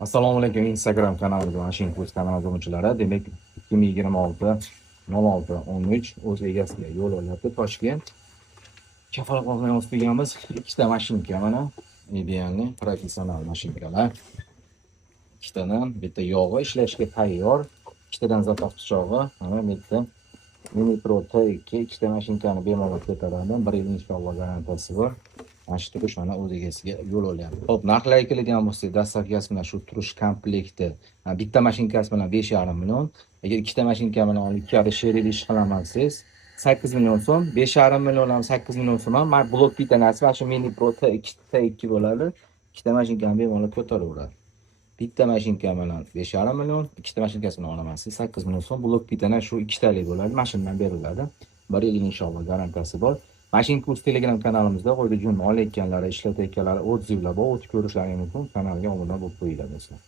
Assalomu alaykum Instagram kanalimizga mashina kurs kanali obunachilari. Demak, 2026-06-13 o'z egasiga yo'l olyapti. Toshkent kafolatxonaga olib kelganmiz. Ikkita mashinka mana idealni professional mashinkalar. Ikkitadan bitta yog'i ishlashga tayyor. Ikkitadan zapas pichog'i, mana bitta Mini Pro T2 ikkita mashinkani bemalol ko'taradi. 1 yil inshaalloh garantiyasi bor. Mana shu turish mana o'z egasiga yo'l olyapti. Xo'p, narxlarga keladigan bo'lsak, dastlabkasi bilan shu turish komplekti bitta mashinkasi bilan 5,5 million. Agar ikkita mashinka bilan olib ikkita sherik ish qilaman desangiz 8 million so'm, 5,5 million ham 8 million so'm ham mana blok bitta narsa mana shu Mini Pro T2 bo'ladi. Ikkita mashinkani bemalol ko'taraveradi. Bitta mashinka bilan 5,5 million, ikkita mashinkasi bilan olaman siz 8 million so'm. Blok bittani shu ikkitalik bo'ladi, mashinadan beriladi. 1 yil inshaalloh garantiyasi bor. Mashina kurs Telegram kanalimizda qo'ydi jo'n olayotganlar, ishlatayotganlar, otzivlar bor, o'tib ko'rishlari mumkin. Kanalga obuna bo'lib qo'yinglar do'stlar.